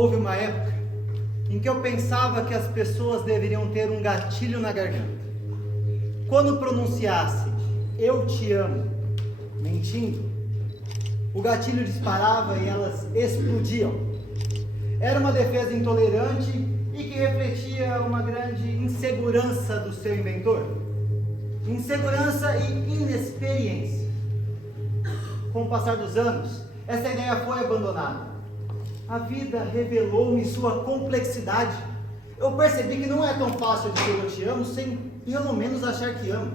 Houve uma época em que eu pensava que as pessoas deveriam ter um gatilho na garganta. Quando pronunciasse "eu te amo", mentindo, o gatilho disparava e elas explodiam. Era uma defesa intolerante e que refletia uma grande insegurança do seu inventor. Insegurança e inexperiência. Com o passar dos anos, essa ideia foi abandonada. A vida revelou-me sua complexidade. Eu percebi que não é tão fácil dizer "eu te amo" sem pelo menos achar que amo.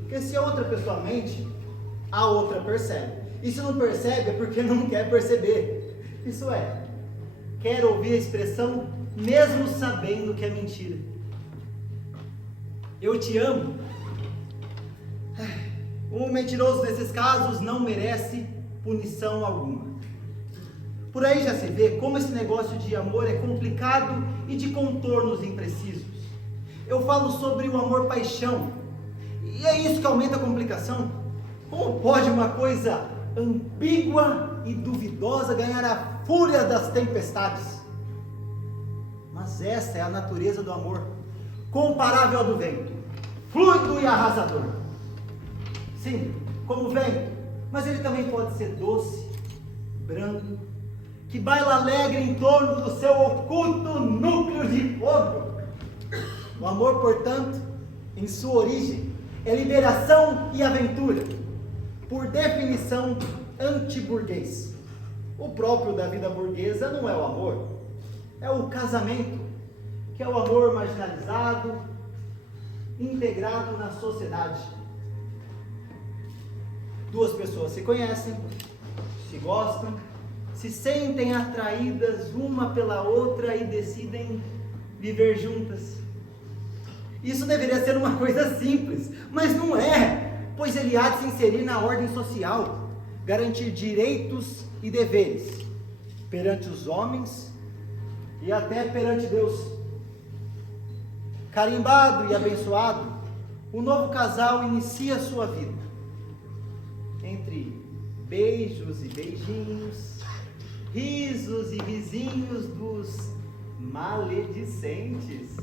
Porque se a outra pessoa mente, a outra percebe. E se não percebe é porque não quer perceber. Isso é, quer ouvir a expressão mesmo sabendo que é mentira. Eu te amo. Um mentiroso nesses casos não merece punição alguma. Por aí já se vê como esse negócio de amor é complicado e de contornos imprecisos. Eu falo sobre o amor-paixão. E é isso que aumenta a complicação. Como pode uma coisa ambígua e duvidosa ganhar a fúria das tempestades? Mas essa é a natureza do amor, comparável ao do vento, fluido e arrasador. Sim, como o vento, mas ele também pode ser doce, brando, que baila alegre em torno do seu oculto núcleo de fogo. O amor, portanto, em sua origem, é liberação e aventura, por definição antiburguês. O próprio da vida burguesa não é o amor, é o casamento, que é o amor marginalizado, integrado na sociedade. Duas pessoas se conhecem, se gostam, se sentem atraídas uma pela outra e decidem viver juntas. Isso deveria ser uma coisa simples, mas não é, pois ele há de se inserir na ordem social, garantir direitos e deveres perante os homens e até perante Deus. Carimbado e abençoado, o novo casal inicia sua vida entre beijos e beijinhos, risos e risinhos dos maledicentes.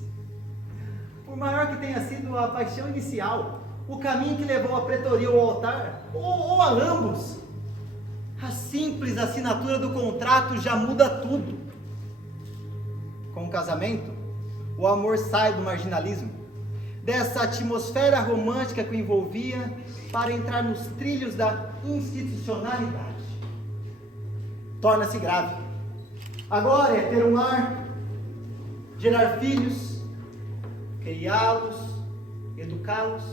Por maior que tenha sido a paixão inicial, o caminho que levou a pretoria ao altar, ou a ambos, a simples assinatura do contrato já muda tudo. Com o casamento, o amor sai do marginalismo, dessa atmosfera romântica que o envolvia, para entrar nos trilhos da institucionalidade. Torna-se grave. Agora é ter um lar, gerar filhos, criá-los, educá-los,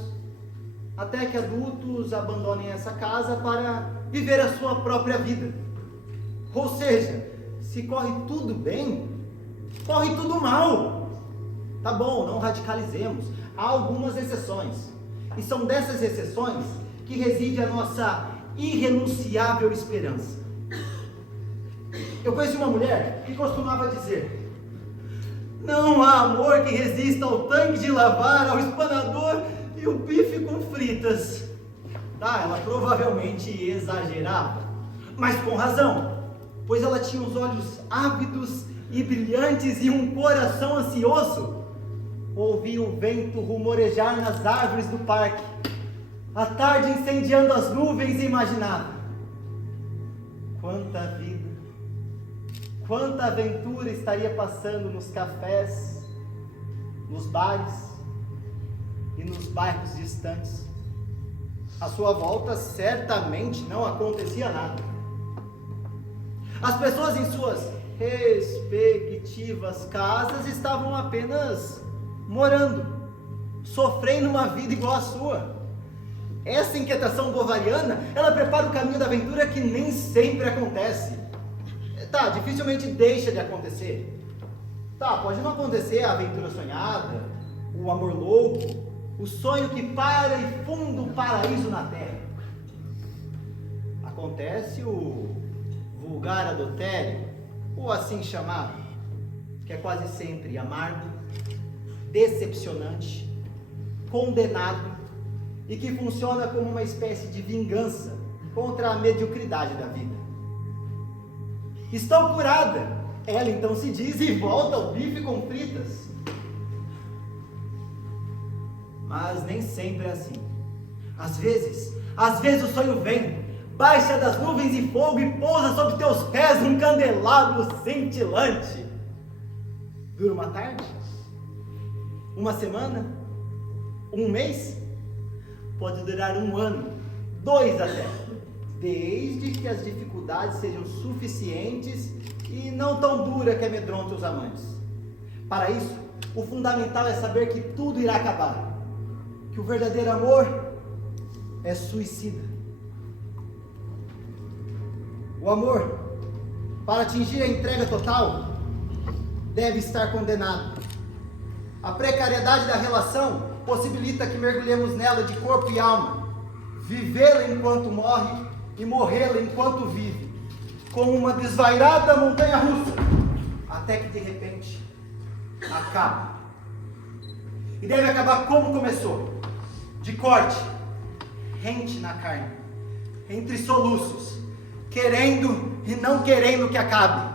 até que adultos abandonem essa casa para viver a sua própria vida. Ou seja, se corre tudo bem, corre tudo mal. Tá bom, não radicalizemos. Há algumas exceções. E são dessas exceções que reside a nossa irrenunciável esperança. Eu conheci uma mulher que costumava dizer: não há amor que resista ao tanque de lavar, ao espanador e o bife com fritas. Tá, ela provavelmente exagerava, mas com razão, pois ela tinha os olhos ávidos e brilhantes e um coração ansioso. Ouvia o vento rumorejar nas árvores do parque, a tarde incendiando as nuvens, e imaginava: quanta vida, quanta aventura estaria passando nos cafés, nos bares e nos bairros distantes. À sua volta certamente não acontecia nada. As pessoas em suas respectivas casas estavam apenas morando, sofrendo uma vida igual à sua. Essa inquietação bovariana, ela prepara o caminho da aventura que nem sempre acontece. Tá, dificilmente deixa de acontecer. Tá, pode não acontecer a aventura sonhada, o amor louco, o sonho que para e funda o paraíso na terra. Acontece o vulgar adultério, ou assim chamado, que é quase sempre amargo, decepcionante, condenado e que funciona como uma espécie de vingança contra a mediocridade da vida. Estou curada, Ela então se diz e volta ao bife com fritas. Mas nem sempre é assim. Às vezes o sonho vem, baixa das nuvens e fogo e pousa sobre teus pés um candelabro cintilante. Dura uma tarde? Uma semana? Um mês? Pode durar um ano, 2 até, desde que as dificuldades sejam suficientes e não tão dura que amedronte os amantes. Para isso, o fundamental é saber que tudo irá acabar, que o verdadeiro amor é suicida. O amor, para atingir a entrega total, deve estar condenado. A precariedade da relação possibilita que mergulhemos nela de corpo e alma, vivê-la enquanto morre e morrê-la enquanto vive, como uma desvairada montanha-russa, até que de repente acaba. E deve acabar como começou, de corte, rente na carne, entre soluços, querendo e não querendo que acabe,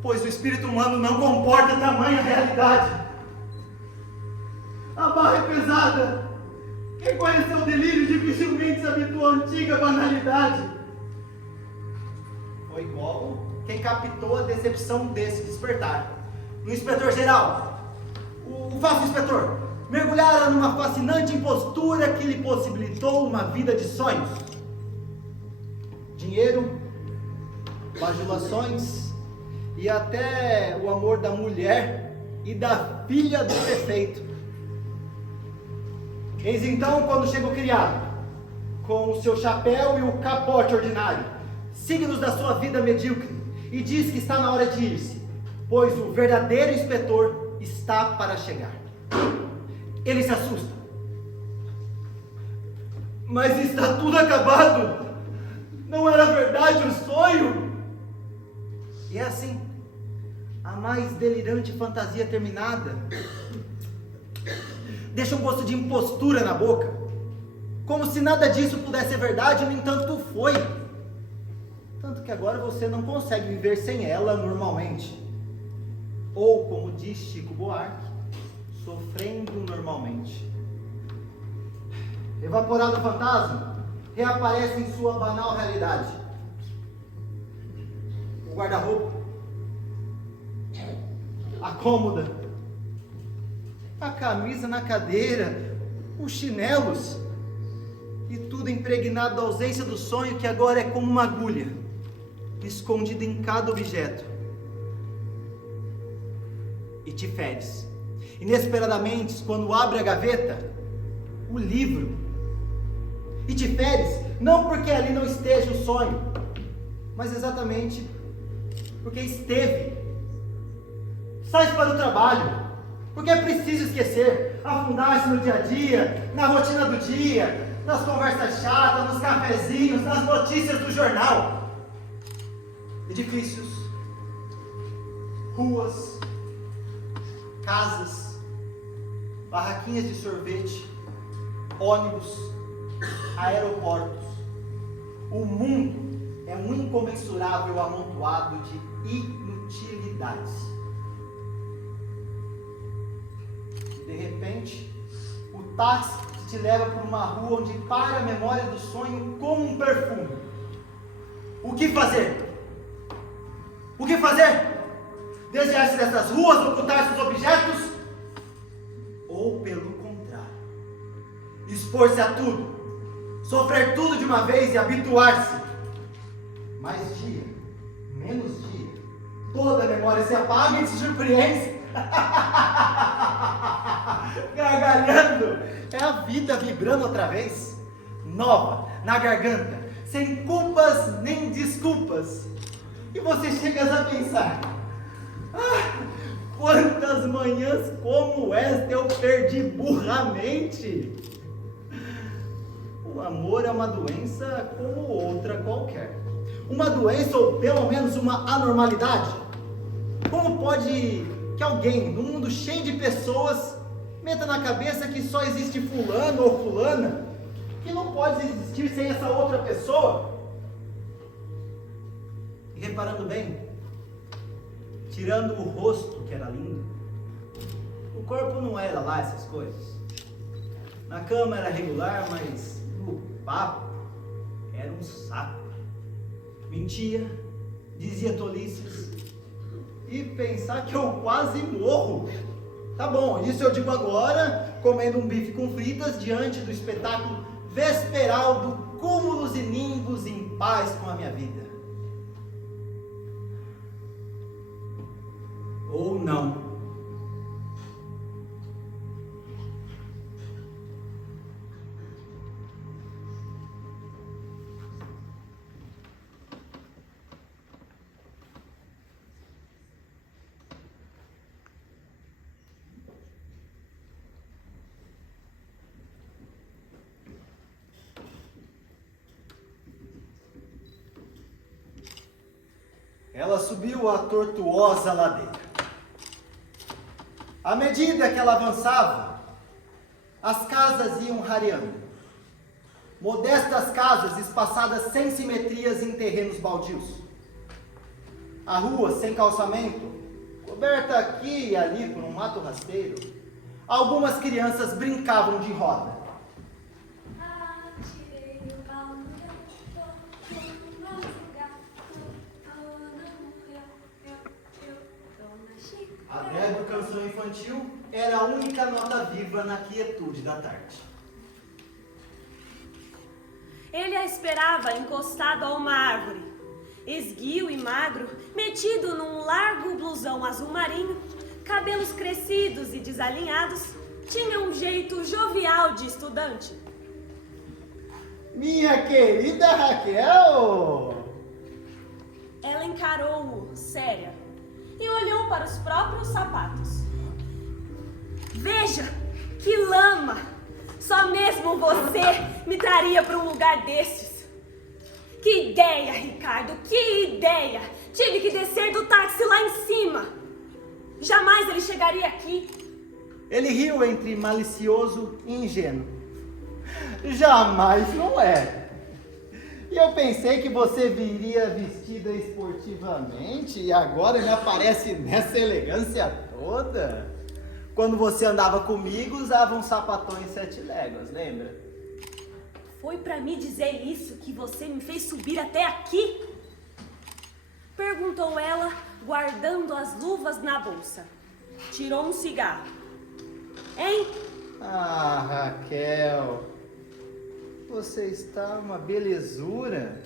pois o espírito humano não comporta tamanha realidade. A barra é pesada. Quem conheceu o delírio dificilmente se habituou à antiga banalidade. Foi igual quem captou a decepção desse despertar. O inspetor-geral, o falso inspetor, mergulhara numa fascinante impostura que lhe possibilitou uma vida de sonhos. Dinheiro, bajulações e até o amor da mulher e da filha do prefeito. Eis então quando chega o criado, com o seu chapéu e o capote ordinário, signos da sua vida medíocre, e diz que está na hora de ir-se, pois o verdadeiro inspetor está para chegar. Ele se assusta. Mas está tudo acabado. Não era verdade o sonho? E é assim, a mais delirante fantasia terminada deixa um gosto de impostura na boca, como se nada disso pudesse ser verdade, no entanto foi. Tanto que agora você não consegue viver sem ela normalmente. Ou, como diz Chico Buarque, sofrendo normalmente. Evaporado o fantasma, reaparece em sua banal realidade. O guarda-roupa, a cômoda, a camisa na cadeira, os chinelos, e tudo impregnado da ausência do sonho, que agora é como uma agulha, escondida em cada objeto. E te feres, inesperadamente, quando abre a gaveta, o livro. E te feres, não porque ali não esteja o sonho, mas exatamente porque esteve. Sais para o trabalho, porque é preciso esquecer, afundar-se no dia a dia, na rotina do dia, nas conversas chatas, nos cafezinhos, nas notícias do jornal. Edifícios, ruas, casas, barraquinhas de sorvete, ônibus, aeroportos. O mundo é um incomensurável amontoado de inutilidades. De repente, o táxi te leva por uma rua onde para a memória do sonho como um perfume. O que fazer? O que fazer? Desviar-se dessas ruas, ocultar seus objetos? Ou, pelo contrário, expor-se a tudo, sofrer tudo de uma vez e habituar-se? Mais dia, menos dia, toda a memória se apaga e se surpreende. Gargalhando, é a vida vibrando outra vez, nova, na garganta, sem culpas nem desculpas. E você chega a pensar: quantas manhãs como esta eu perdi burramente. O amor é uma doença como outra qualquer, uma doença ou pelo menos uma anormalidade. Como pode que alguém, num mundo cheio de pessoas, meta na cabeça que só existe fulano ou fulana, que não pode existir sem essa outra pessoa? E reparando bem, tirando o rosto, que era lindo, o corpo não era lá essas coisas. Na cama era regular, mas no papo era um saco. Mentia, dizia tolices, e pensar que eu quase morro. Tá bom, isso eu digo agora, comendo um bife com fritas diante do espetáculo vesperal do cúmulos e nimbos em paz com a minha vida. Ou não. Ela subiu a tortuosa ladeira. À medida que ela avançava, as casas iam rareando. Modestas casas espaçadas sem simetrias em terrenos baldios. A rua sem calçamento, coberta aqui e ali por um mato rasteiro. Algumas crianças brincavam de roda. A breve canção infantil era a única nota viva na quietude da tarde. Ele a esperava encostado a uma árvore, esguio e magro, metido num largo blusão azul marinho, cabelos crescidos e desalinhados, tinha um jeito jovial de estudante. Minha querida Raquel! Ela encarou-o séria e olhou para os próprios sapatos. Veja, que lama! Só mesmo você me traria para um lugar destes. Que ideia, Ricardo, que ideia! Tive que descer do táxi lá em cima. Jamais ele chegaria aqui. Ele riu entre malicioso e ingênuo. Jamais, não é? E eu pensei que você viria vestida esportivamente e agora me aparece nessa elegância toda. Quando você andava comigo, usava um sapatões 7 léguas, lembra? Foi pra me dizer isso que você me fez subir até aqui? Perguntou ela, guardando as luvas na bolsa. Tirou um cigarro. Hein? Ah, Raquel, você está uma belezura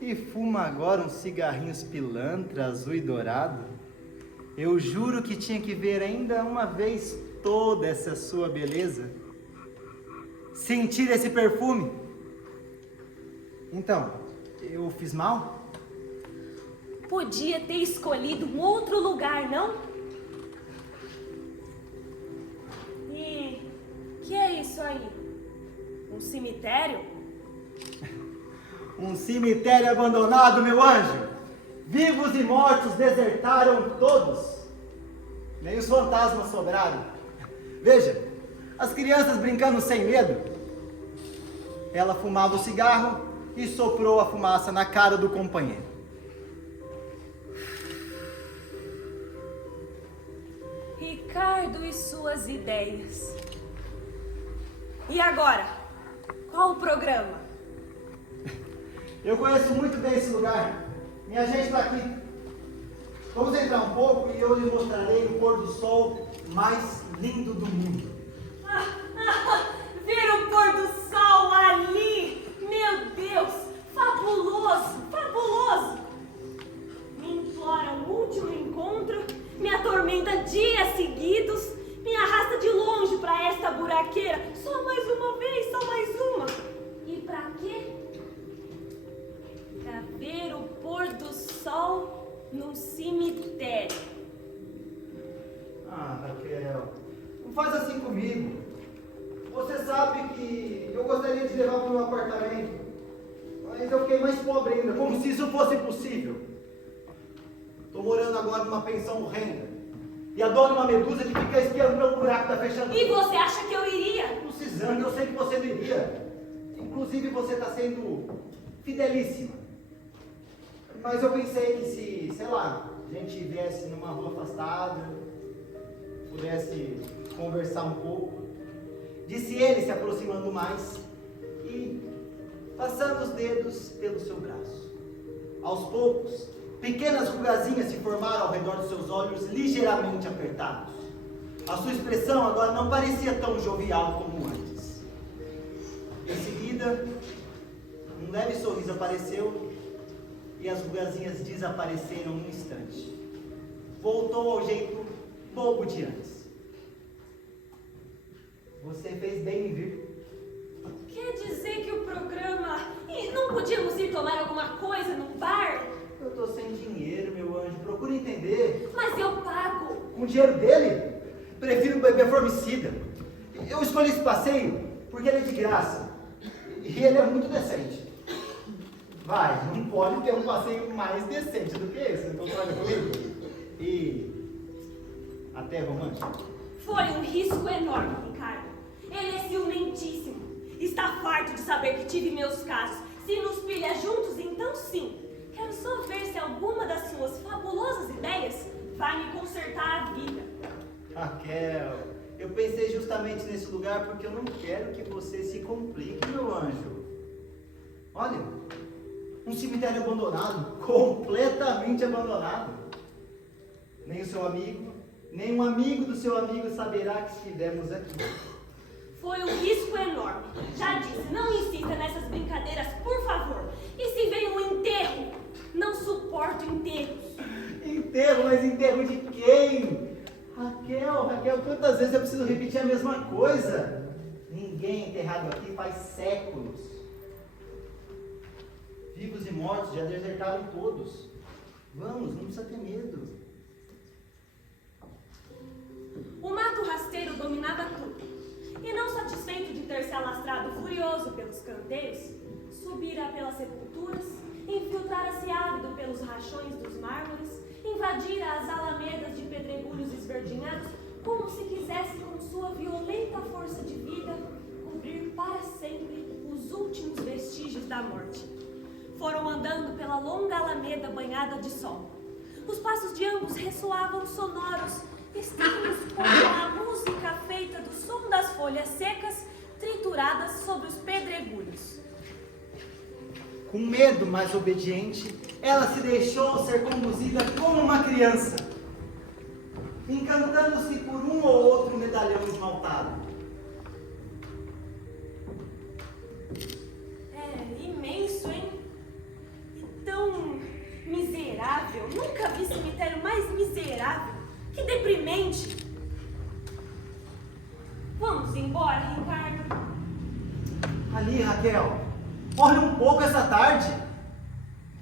e fuma agora uns cigarrinhos pilantra, azul e dourado. Eu juro que tinha que ver ainda uma vez toda essa sua beleza. Sentir esse perfume. Então, eu fiz mal? Podia ter escolhido um outro lugar, não? E que é isso aí? Um cemitério? Um cemitério abandonado, meu anjo. Vivos e mortos desertaram todos. Nem os fantasmas sobraram. Veja, as crianças brincando sem medo. Ela fumava o cigarro e soprou a fumaça na cara do companheiro. Ricardo e suas ideias. E agora? Qual o programa? Eu conheço muito bem esse lugar. Minha gente está aqui. Vamos entrar um pouco e eu lhe mostrarei o pôr do sol mais lindo do mundo. Ver o pôr do sol ali! Meu Deus! Fabuloso! Fabuloso! Me implora um último encontro, me atormenta dias seguidos, me arrasta de longe para esta buraqueira. Só mais uma vez, só mais uma. E para quê? Para ver o pôr do sol num cemitério. Ah, Raquel, não faz assim comigo. Você sabe que eu gostaria de levar para o meu apartamento, mas eu fiquei mais pobre ainda, como se isso fosse possível. Estou morando agora numa pensão horrenda. E adoro uma medusa que fica espiando pelo buraco da fechadura. E você acha que eu iria? Precisando, eu sei que você não iria. Inclusive, você está sendo fidelíssima. Mas eu pensei que se, sei lá, a gente viesse numa rua afastada, pudesse conversar um pouco. Disse ele, se aproximando mais e passando os dedos pelo seu braço. Aos poucos, pequenas rugazinhas se formaram ao redor dos seus olhos, ligeiramente apertados. A sua expressão agora não parecia tão jovial como antes. Em seguida, um leve sorriso apareceu e as rugazinhas desapareceram num instante. Voltou ao jeito bobo de antes. Você fez bem em vir. Quer dizer que o programa... E não podíamos ir tomar alguma coisa num bar? Eu estou sem dinheiro, meu anjo. Procure entender. Mas eu pago. Com o dinheiro dele, prefiro beber formicida. Eu escolhi esse passeio porque ele é de graça. E ele é muito decente. Vai, não pode ter um passeio mais decente do que esse. Não concorda comigo? E até romântico. Foi um risco enorme, Ricardo. Ele é ciumentíssimo. Está farto de saber que tive meus casos. Se nos pilha juntos, então sim. Quero só ver se alguma das suas fabulosas ideias vai me consertar a vida. Raquel, eu pensei justamente nesse lugar porque eu não quero que você se complique, meu anjo. Olha, um cemitério abandonado, completamente abandonado. Nem o seu amigo, nem um amigo do seu amigo saberá que estivemos aqui. Foi um risco enorme. Já disse, não insista nessas brincadeiras, por favor. E se vem um enterro? Não suporto enterros. Enterro? Mas enterro de quem? Raquel, quantas vezes eu preciso repetir a mesma coisa? Ninguém é enterrado aqui faz séculos. Vivos e mortos já desertaram todos. Vamos, não precisa ter medo. O mato rasteiro dominava tudo. E não satisfeito de ter se alastrado furioso pelos canteiros, subira pelas sepulturas, infiltrara-se ávido pelos rachões dos mármores, invadira as alamedas de pedregulhos esverdinhados, como se quisesse com sua violenta força de vida cobrir para sempre os últimos vestígios da morte. Foram andando pela longa alameda banhada de sol. Os passos de ambos ressoavam sonoros, estranhos como a música feita do som das folhas secas trituradas sobre os pedregulhos. Com medo, mas obediente, ela se deixou ser conduzida como uma criança, encantando-se por um ou outro medalhão esmaltado. É imenso, hein? E tão miserável. Nunca vi cemitério mais miserável. Que deprimente! Vamos embora, Ricardo. Ali, Raquel, olha um pouco essa tarde.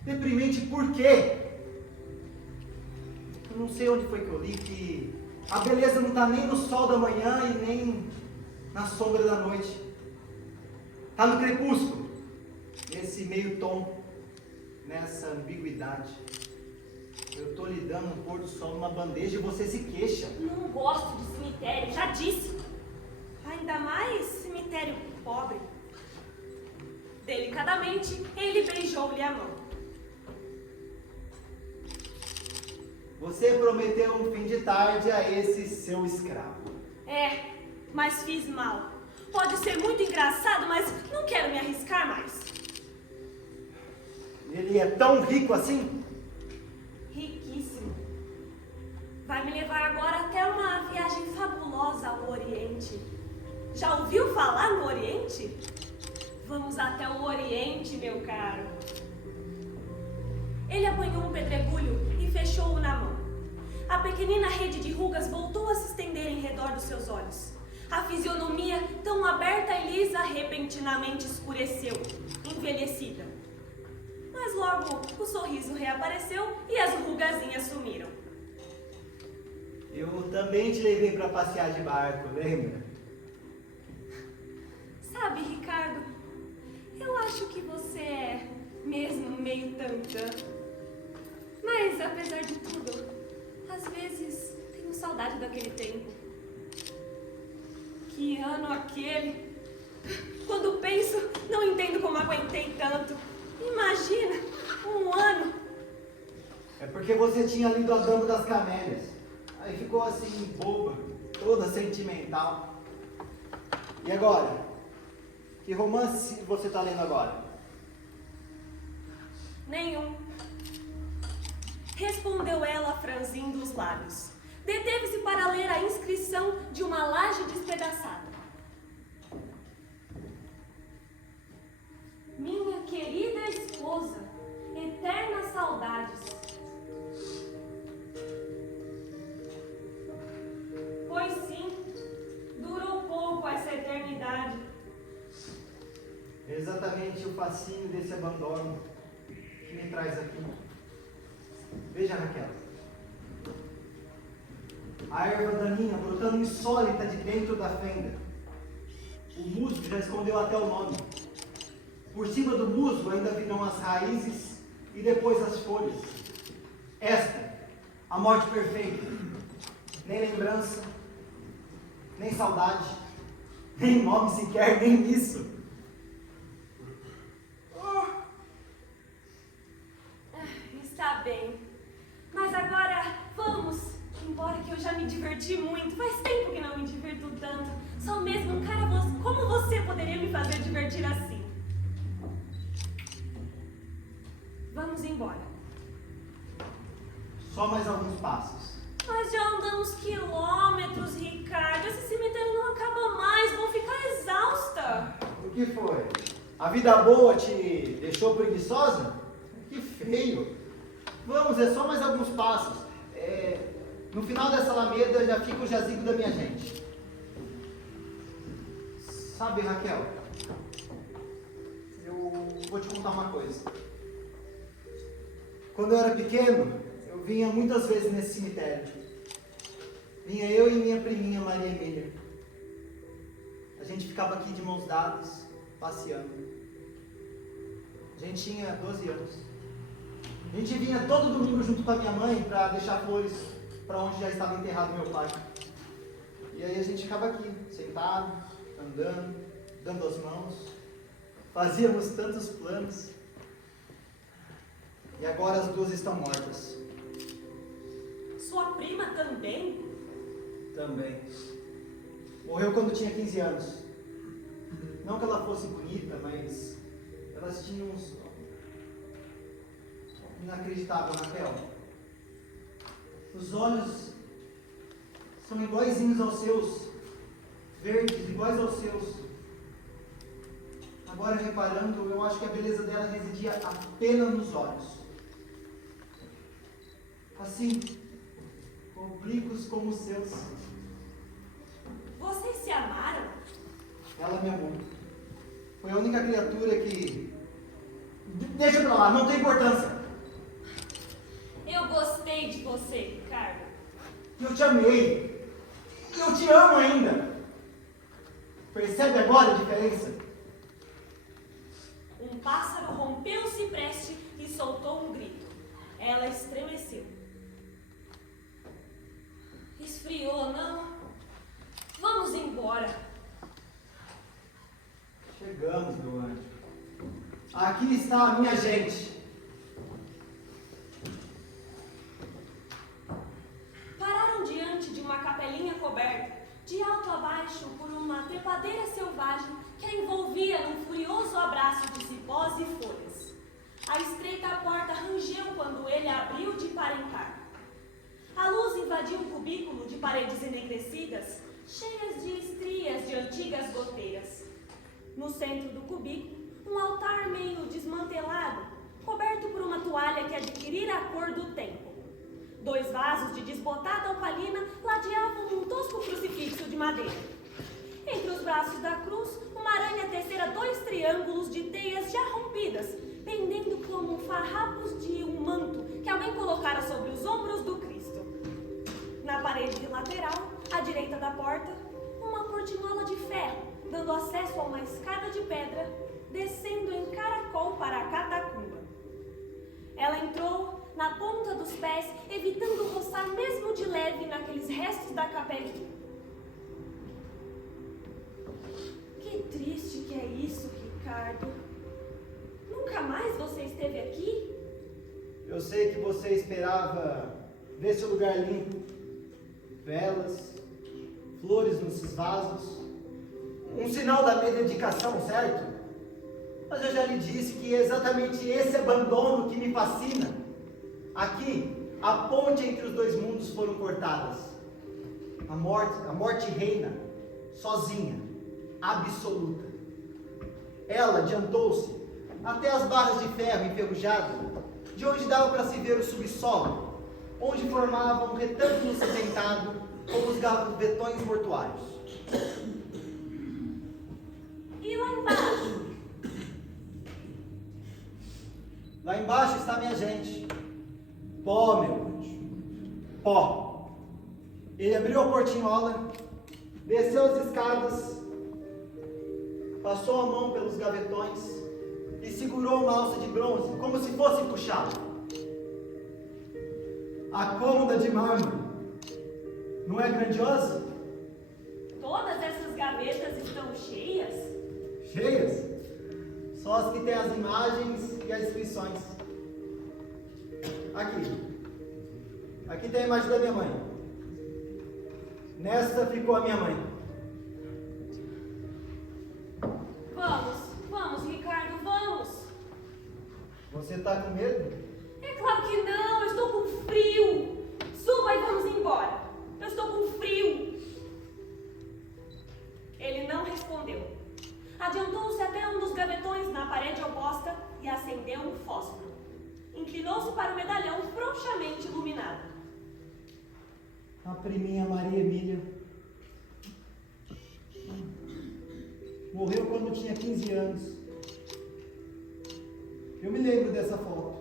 Deprimente por quê? Eu não sei onde foi que eu li que a beleza não está nem no sol da manhã e nem na sombra da noite. Está no crepúsculo, nesse meio tom, nessa ambiguidade. Eu estou lhe dando um pôr do sol numa bandeja e você se queixa. Não gosto de cemitério, já disse. Ainda mais cemitério pobre. Delicadamente, ele beijou-lhe a mão. Você prometeu um fim de tarde a esse seu escravo. É, mas fiz mal. Pode ser muito engraçado, mas não quero me arriscar mais. Ele é tão rico assim? Riquíssimo. Vai me levar agora até uma viagem fabulosa ao Oriente. Já ouviu falar no Oriente? Vamos até o Oriente, meu caro. Ele apanhou um pedregulho e fechou-o na mão. A pequenina rede de rugas voltou a se estender em redor dos seus olhos. A fisionomia, tão aberta e lisa, repentinamente escureceu, envelhecida. Mas logo o sorriso reapareceu e as rugazinhas sumiram. Eu também te levei para passear de barco, lembra? Sabe, Ricardo, eu acho que você é mesmo meio tantã. Mas, apesar de tudo, às vezes tenho saudade daquele tempo. Que ano aquele? Quando penso, não entendo como aguentei tanto. Imagina, um ano. É porque você tinha lido A Dama das Camélias. Aí ficou assim, boba, toda sentimental. E agora? Que romance você está lendo agora? Nenhum. Respondeu ela, franzindo os lábios. Deteve-se para ler a inscrição de uma laje despedaçada. Minha querida esposa, eternas saudades. Pois sim, durou pouco essa eternidade. Exatamente o fascínio desse abandono que me traz aqui. Veja, Raquel. A erva daninha brotando insólita de dentro da fenda. O musgo já escondeu até o nome. Por cima do musgo ainda virão as raízes e depois as folhas. Esta, a morte perfeita. Nem lembrança, nem saudade, nem nome sequer, nem isso. Está bem. Mas agora, vamos. Embora que eu já me diverti muito. Faz tempo que não me divirto tanto. Só mesmo um cara como você poderia me fazer divertir assim. Vamos embora. Só mais alguns passos. Mas já andamos quilômetros, Ricardo. Esse cemitério não acaba mais. Vou ficar exausta. O que foi? A vida boa te deixou preguiçosa? Que feio. Vamos, é só mais alguns passos. No final dessa alameda já fica o jazigo da minha gente. Sabe, Raquel, eu vou te contar uma coisa. Quando eu era pequeno, eu vinha muitas vezes nesse cemitério. Vinha eu e minha priminha Maria Emília. A gente ficava aqui de mãos dadas, passeando. A gente tinha 12 anos. A gente vinha todo domingo junto com a minha mãe para deixar flores para onde já estava enterrado meu pai. E aí a gente ficava aqui, sentado, andando, dando as mãos. Fazíamos tantos planos. E agora as duas estão mortas. Sua prima também? Também. Morreu quando tinha 15 anos. Não que ela fosse bonita, mas elas tinham uns... Inacreditável, Raquel. Os olhos são iguaizinhos aos seus. Verdes, iguais aos seus. Agora, reparando, eu acho que a beleza dela residia apenas nos olhos. Assim, oblíquos como os seus. Vocês se amaram? Ela me amou. Foi a única criatura que... Deixa pra lá, não tem importância. Eu gostei de você, Ricardo. Eu te amei. E eu te amo ainda. Percebe agora a diferença? Um pássaro rompeu o cipreste e soltou um grito. Ela estremeceu. Esfriou, não? Vamos embora. Chegamos, meu anjo. Aqui está a minha gente. Pararam diante de uma capelinha coberta, de alto a baixo, por uma trepadeira selvagem que a envolvia num furioso abraço de cipós e folhas. A estreita porta rangeu quando ele abriu de par em par. A luz invadiu um cubículo de paredes enegrecidas, cheias de estrias de antigas goteiras. No centro do cubículo, um altar meio desmantelado, coberto por uma toalha que adquirira a cor do tempo. 2 vasos de desbotada opalina ladeavam um tosco crucifixo de madeira. Entre os braços da cruz, uma aranha tecera 2 triângulos de teias já rompidas, pendendo como farrapos de um manto que alguém colocara sobre os ombros do Cristo. Na parede lateral, à direita da porta, uma portinhola de ferro, dando acesso a uma escada de pedra, descendo em caracol para a catacumba. Ela entrou na ponta dos pés, evitando roçar mesmo de leve naqueles restos da capelinha. Que triste que é isso, Ricardo. Nunca mais você esteve aqui? Eu sei que você você esperava ver seu lugar limpo, velas, flores nesses vasos, um sinal da minha dedicação, certo? Mas eu já lhe disse que é exatamente esse abandono que me fascina. Aqui, a ponte entre os dois mundos foram cortadas. A morte reina, sozinha, absoluta. Ela adiantou-se até as barras de ferro enferrujado, de onde dava para se ver o subsolo, onde formava um retângulo cinzentado como os gavetões mortuários. E lá embaixo? Lá embaixo está minha gente. Pó, meu anjo. Pó. Ele abriu a portinhola, desceu as escadas, passou a mão pelos gavetões e segurou uma alça de bronze, como se fosse puxá-la. A cômoda de mármore não é grandiosa? Todas essas gavetas estão cheias? Cheias? Só as que têm as imagens e as inscrições. Aqui tem a imagem da minha mãe. Nesta ficou a minha mãe. Vamos, Ricardo, vamos. Você está com medo? É claro que não, eu estou com frio. Suba e vamos embora. Eu estou com frio. Ele não respondeu. Adiantou-se até um dos gavetões na parede oposta e acendeu um fósforo. Inclinou-se para o medalhão frouxamente iluminado. A priminha Maria Emília morreu quando tinha 15 anos. Eu me lembro dessa foto.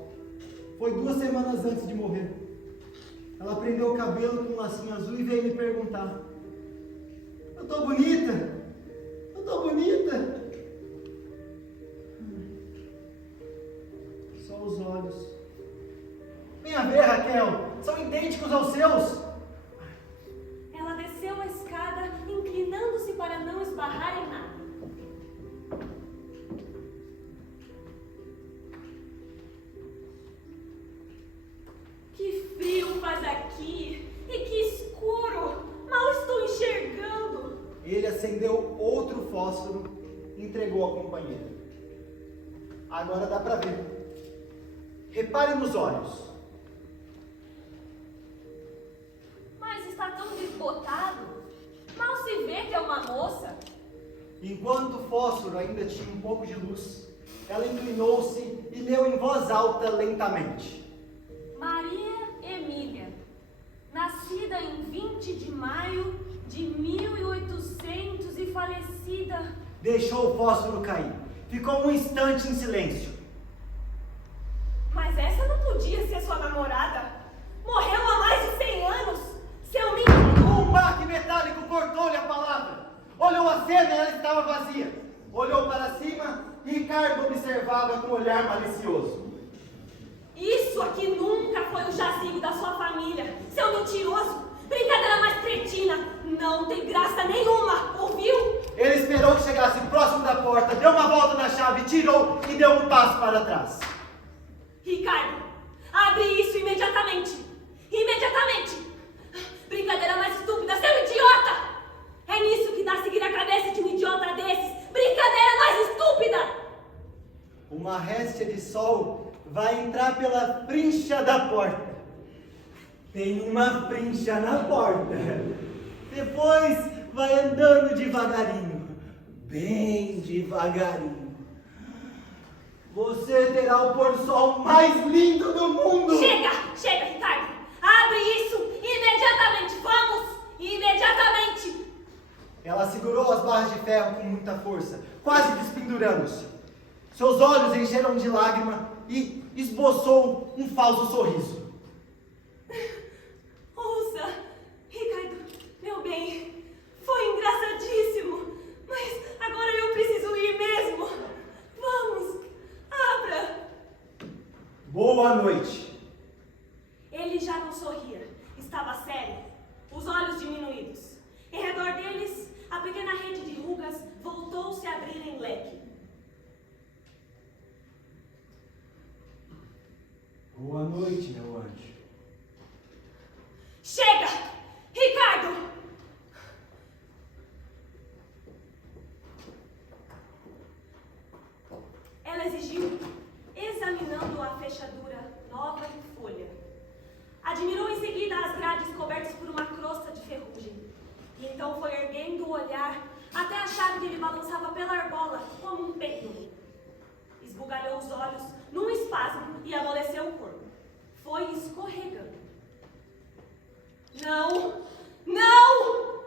Foi 2 semanas antes de morrer. Ela prendeu o cabelo com um lacinho azul e veio me perguntar: eu tô bonita? Eu tô bonita? Só os olhos. Venha ver, Raquel, são idênticos aos seus. Ela desceu a escada, inclinando-se para não esbarrar em nada. Que frio faz aqui! E que escuro! Mal estou enxergando! Ele acendeu outro fósforo e entregou ao companheiro. Agora dá para ver. Repare nos olhos. Mas está tão desbotado. Mal se vê que é uma moça. Enquanto o fósforo ainda tinha um pouco de luz, ela inclinou-se e leu em voz alta lentamente. Maria Emília, nascida em 20 de maio de 1800 e falecida... Deixou o fósforo cair. Ficou um instante em silêncio. Mas essa não podia ser sua namorada. Morreu há mais de 100 anos. Seu menino... Um baque metálico cortou-lhe a palavra. Olhou a cena e ela estava vazia. Olhou para cima e Ricardo observava com um olhar malicioso. Isso aqui nunca foi o jazigo da sua família, seu mentiroso. Brincadeira mais cretina. Não tem graça nenhuma, ouviu? Ele esperou que chegasse próximo da porta, deu uma volta na chave, tirou e deu um passo para trás. Ricardo, abre isso imediatamente. Imediatamente. Brincadeira mais estúpida, seu idiota. É nisso que dá a seguir a cabeça de um idiota desses. Brincadeira mais estúpida. Uma réstia de sol vai entrar pela frincha da porta. Tem uma frincha na porta. Depois vai andando devagarinho, bem devagarinho. Você terá o pôr do sol mais lindo do mundo. Chega, Ricardo. Abre isso imediatamente. Vamos, imediatamente. Ela segurou as barras de ferro com muita força, quase despendurando-se. Seus olhos encheram de lágrima e esboçou um falso sorriso. Ouça, Ricardo, meu bem, foi engraçadíssimo, mas agora eu preciso ir mesmo. Vamos, abra. Boa noite. Ele já não sorria, estava sério, os olhos diminuídos. Em redor deles, a pequena rede de rugas voltou-se a abrir em leque. Boa noite, meu anjo. Então foi erguendo o olhar até achar que ele balançava pela argola como um pêndulo. Esbugalhou os olhos num espasmo e amoleceu o corpo. Foi escorregando. Não! Não!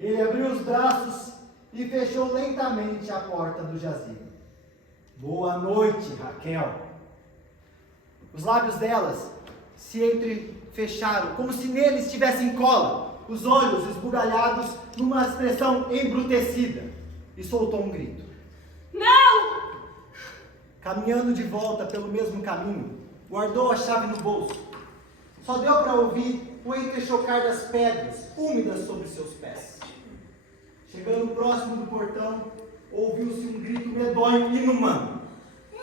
Ele abriu os braços e fechou lentamente a porta do jazigo. Boa noite, Raquel. Os lábios delas se entrefecharam, como se neles tivessem cola, os olhos esbugalhados numa expressão embrutecida, e soltou um grito. Não! Caminhando de volta pelo mesmo caminho, guardou a chave no bolso. Só deu para ouvir o entrechocar das pedras úmidas sobre seus pés. Chegando próximo do portão, ouviu-se um grito medonho e inumano. Não!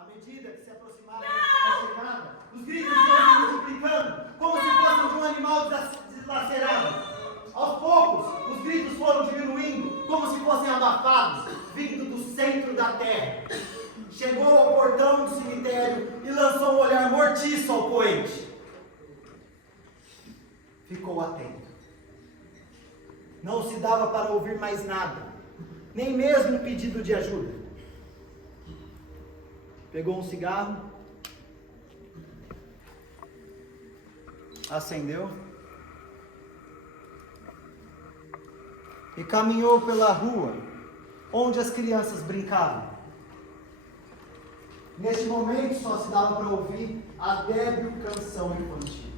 À medida que se aproximava da chegada, os gritos iam se multiplicando, como se fossem de um animal deslacerado. Aos poucos, os gritos foram diminuindo, como se fossem abafados, vindo do centro da terra. Chegou ao portão do cemitério e lançou um olhar mortiço ao poente. Ficou atento. Não se dava para ouvir mais nada, nem mesmo um pedido de ajuda. Pegou um cigarro, acendeu e caminhou pela rua onde as crianças brincavam. Neste momento só se dava para ouvir a débil canção infantil.